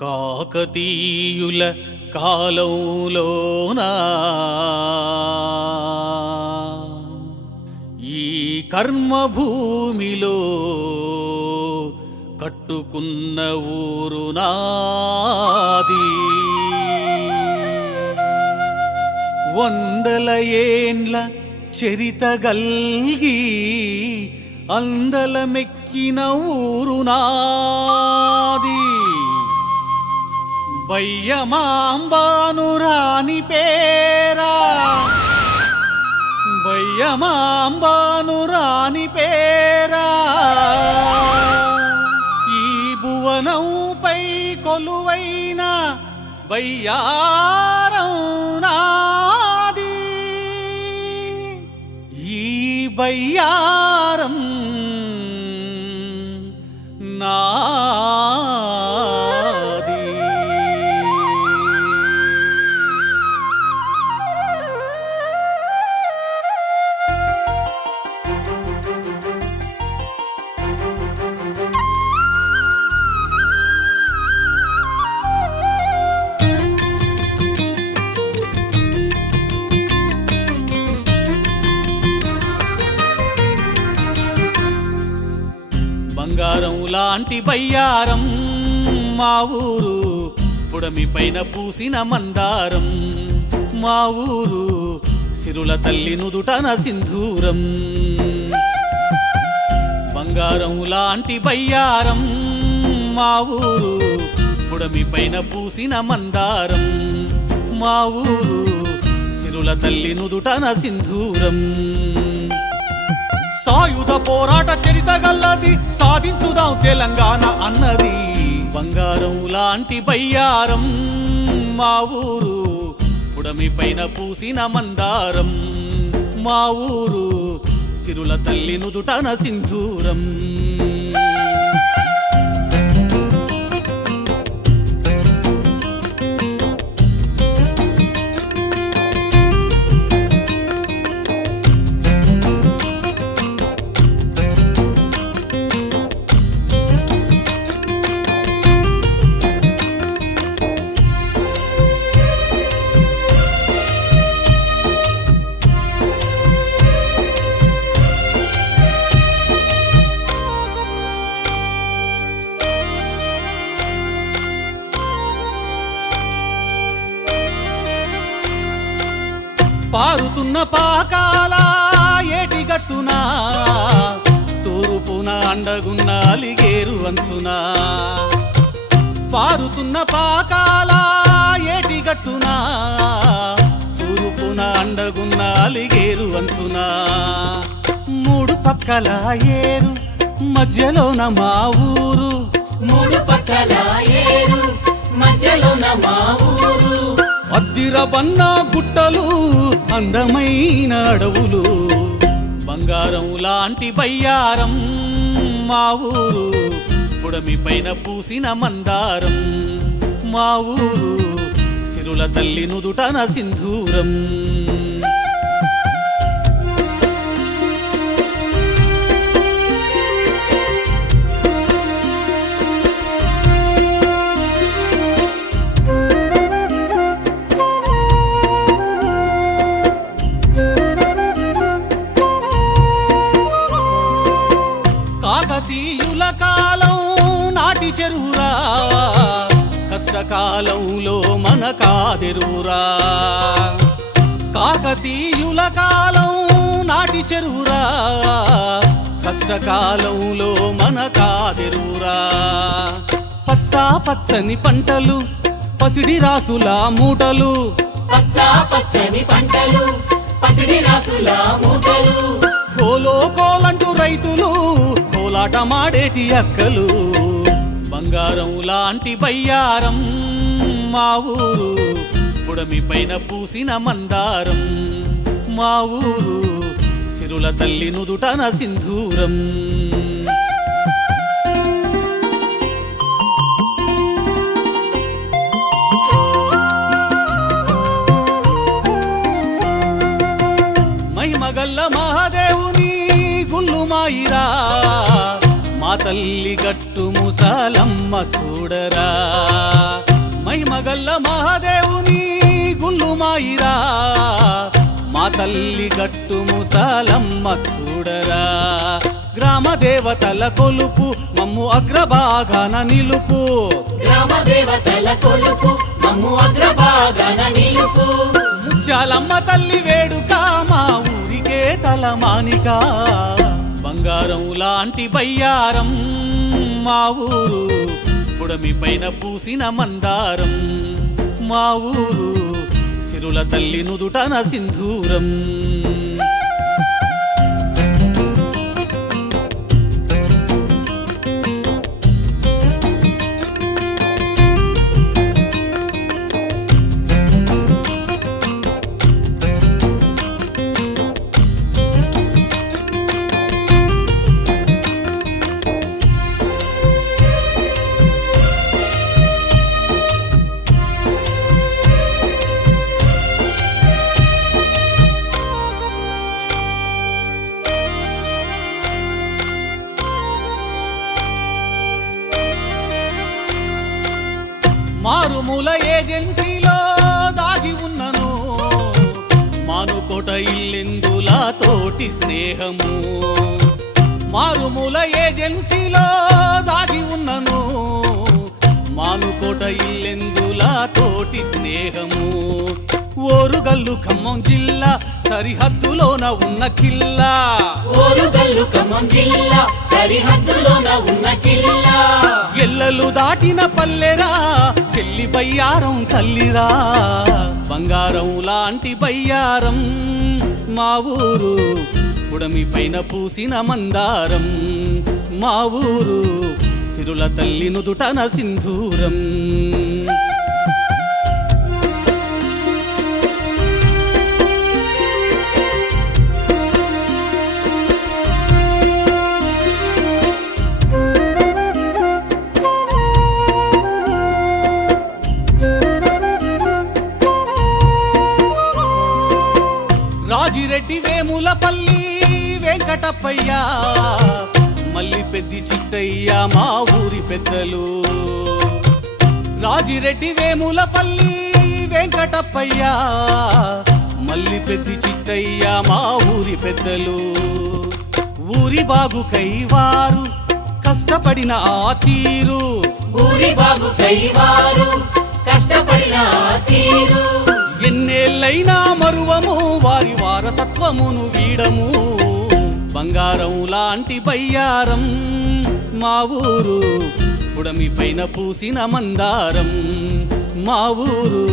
కాకతీయుల కాలంలోనా ఈ కర్మభూమిలో కట్టుకున్న ఊరు నాది. వందల ఏండ్ల చరిత గల్గి అందలమెక్కిన ఊరు నాది. బయ్యమాంబాను రాణి పేరా, బయ్యమాంబాను రాణి పేరా ఈ భువనంపై కొలువైన బయ్యారం నాది. ఈ బయ్యారం నాది. బంగారం లాంటి బయ్యారం మా ఊరు, పుడమి పైన పూసిన మందారం మా ఊరు, సిరుల తల్లి నుదుటన సింధూరం. బంగారం లాంటి బయ్యారం మా ఊరు, పుడమి పైన పూసిన మందారం మా ఊరు, సిరుల తల్లి నుదుటన సింధూరం. సాయుధ పోరాట చరిత గల్లది, సాధించుదాం తెలంగాణ అన్నది. బంగారం లాంటి బయ్యారం మా ఊరు, పుడమి పైన పూసిన మందారం మా ఊరు, సిరుల తల్లి నుదుటన సింధూరం. పారుతున్న పాకాల ఏటిగట్టున, తూర్పున అండగున్న అలిగేరు అంచున. పారుతున్న పాకాల ఏటిగట్టున, తూర్పున అండగున్న అలిగేరు అంచున. మూడు పక్కల ఏరు మధ్యలోన మా ఊరు, మూడు పక్కల ఏరు మధ్యలోన మా ఊరు. అద్దిరబన్న గుట్టలు అందమైన అడవులు. బంగారం లాంటి బయ్యారం మా ఊరు, పుడమి పైన పూసిన మందారం మా ఊరు, సిరుల తల్లి నుదుటన సింధూరం. కాకతీయుల కాలం నాటి చెరువురా, కష్టకాలంలో మన కాదెరువురా. కాకతీయుల కాలం నాటి చెరువురా, కష్టకాలంలో మన కాదెరువురా. పచ్చా పచ్చని పంటలు పసిడి రాసుల మూటలు, పచ్చా పచ్చని పంటలు పసిడి రాసుల మూటలు. కోలో కోలంటూ రైతులు కోలాట మాడేటి అక్కలు. బంగారం లాంటి బయ్యారం మా ఊరు, పుడమి పైన పూసిన మందారం మా ఊరు, సిరుల తల్లి నుదుటన సింధూరం. మహిమగల్ల మహాదేవుని గుల్లు మాయిరా, మా తల్లి గట్టు ముసలమ్మ చూడరా. తల్లి గట్టు ముసలమ్మ చూడరా గ్రామ దేవతల కొలుపు మమ్ము అగ్రభాగాన నిలుపు గ్రామ దేవతల కొలుపు మమ్ము అగ్రభాగాన నిలుపు ముత్యాలమ్మ తల్లి వేడుక మా ఊరికే తలమానిక బంగారం లాంటి బయ్యారం మా ఊరు పుడమి పైన పూసిన మందారం మా ఊరు సిరుల తల్లి నుదుటన సింధూరం మారుమూల ఏజెన్సీలో దాగి ఉన్నను మానుకోట ఇల్లెందుల తోటి స్నేహము మారుమూల ఏజెన్సీలో దాగి ఉన్నను మానుకోట ఇల్లెందుల తోటి స్నేహము ఓరుగల్లు ఖమ్మం జిల్లా సరిహద్దులోన ఉన్న కిల్లా ఓరుగల్లు ఖమ్మం జిల్లా సరిహద్దులోన ఉన్న కిల్లా ఎల్లలు దాటిన పల్లెరా చెల్లి బయ్యారం తల్లిరా బంగారం లాంటి బయ్యారం మా ఊరు పుడమి పైన పూసిన మందారం మా ఊరు సిరుల తల్లి నుదుటన సింధూరం రాజిరెడ్డి వేములపల్లి వెంకటప్పయ్య మల్లి పెద్ది చిట్టయ్య మా ఊరి పెద్దలు రాజిరెడ్డి వేములపల్లి వెంకటప్పయ్య మల్లి పెద్ది చిట్టయ్య మా ఊరి పెద్దలు ఊరి బాగుకై వారు కష్టపడిన ఆ తీరు ఊరి బాగు కైవారు కష్టపడిన ఆ తీరు ఎన్నేళ్ళైనా మరువము వారి వారసత్వమును వీడము బంగారం లాంటి బయ్యారం మా ఊరు పుడమి పైన పూసిన మందారం మా ఊరు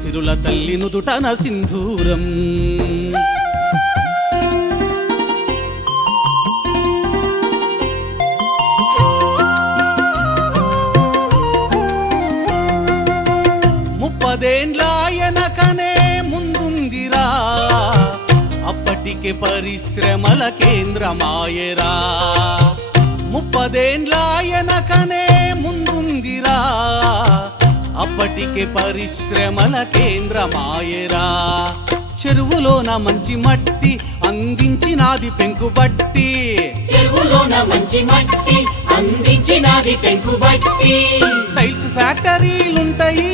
సిరుల తల్లి నుదుటన సింధూరం ముప్పదేండ్లాయనకనే ముందుందిరా అప్పటికే పరిశ్రమల కేంద్రమాయరా ముప్పదేండ్లాయనకనే ముందుందిరా అప్పటికే పరిశ్రమల కేంద్రమాయరా చెరువులోన మంచి మట్టి అందించినాది పెంకుబట్టి చెరువులోన మంచి మట్టి అందించినాది పెంకుబట్టి టైల్స్ ఫ్యాక్టరీలుంటాయి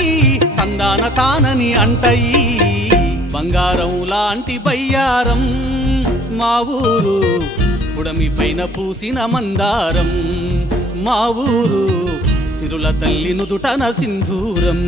తందాన తానని అంటాయి బంగారం లాంటి బయ్యారం మా ఊరు పుడమి పైన పూసిన మందారం మా ఊరు సిరుల తల్లి నుదుటన సింధూరం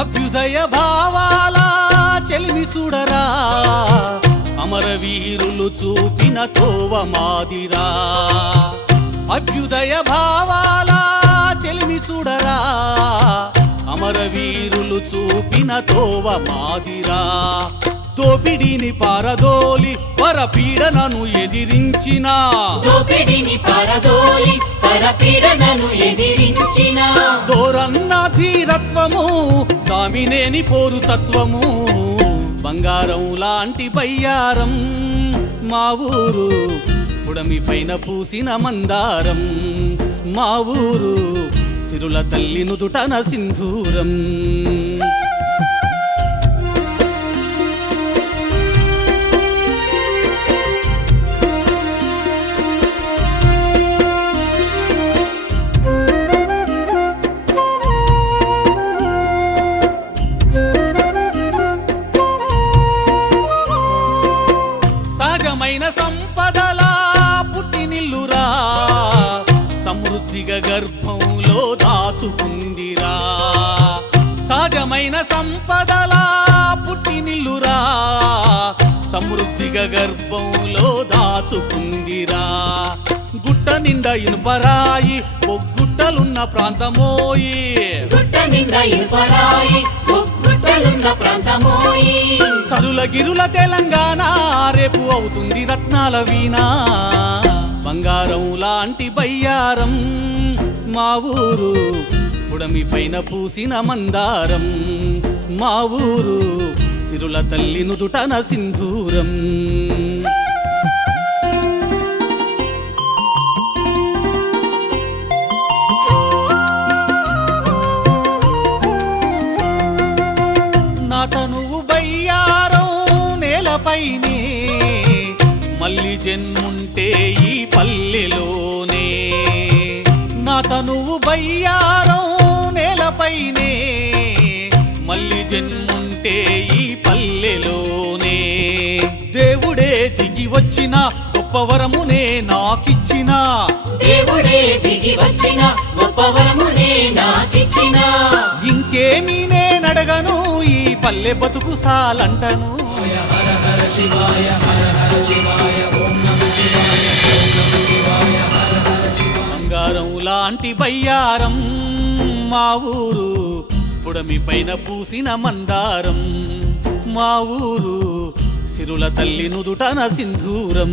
అభ్యుదయ భావాల చెలిమి చూడరా అమరవీరులు చూపిన తోవ మాదిరా అభ్యుదయ భావాల చెలిమి చూడరా అమరవీరులు చూపిన తోవ మాదిరా దోపిడీని పారదోలి పరపీడనను ఎదిరించిన దోపిడిని పారదోలి పరపీడనను ఎదిరించిన దోరన్న ధీరత్వము దామినేని పోరు తత్వము బంగారం లాంటి బయ్యారం మా ఊరు పుడమి పైన పూసిన మందారం మా ఊరు సిరుల తల్లి నుదుటన సింధూరం సహజమైన సంపదలా పుట్టినిల్లురా సమృద్ధిగా గర్భంలో దాచుకుందిరా సహజమైన సంపదలా పుట్టినిల్లురా సమృద్ధిగా గర్భంలో దాచుకుందిరా గుట్ట నిండా ఇనుపరాయి బొగ్గుట్టలున్న ప్రాంతమోయి గుట్ట నిండా ఇనుపరాయి బొగ్గుట్టలున్న ప్రాంతమోయి తరుల గిరుల తెలంగాణ రేపు అవుతుంది రత్నాల వీణా బంగారం లాంటి బయ్యారం మా ఊరు పుడమి పైన పూసిన మందారం మా ఊరు సిరుల తల్లి నుదుటన సింధూరం నాటనువు బయ్యారం నేలపైనే మళ్ళీ జన్ముంటే ఈ పల్లెలోనే నాటనువు బయ్యారం నేలపైనే మళ్ళీ జన్ముంటే ఈ పల్లెలోనే దేవుడే దిగి వచ్చిన గొప్ప వరమునే నాకిచ్చిన దేవుడే దిగి వచ్చిన గొప్ప వరమునే నాకిచ్చిన ఇంకేమీ నేనడగను ఈ పల్లె బతుకు సాలంటను బంగారం లాంటి బయ్యారం మా ఊరు పుడమి పైన పూసిన మందారం మా ఊరు సిరుల తల్లి నుదుటన సింధూరం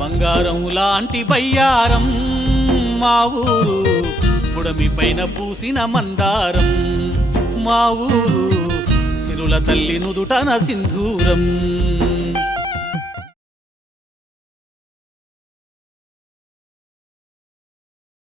బంగారం లాంటి బయ్యారం మా ఊరు పుడమి పైన పూసిన మందారం మా ఊరు సిరుల తల్లి నుదుటన సింధూరం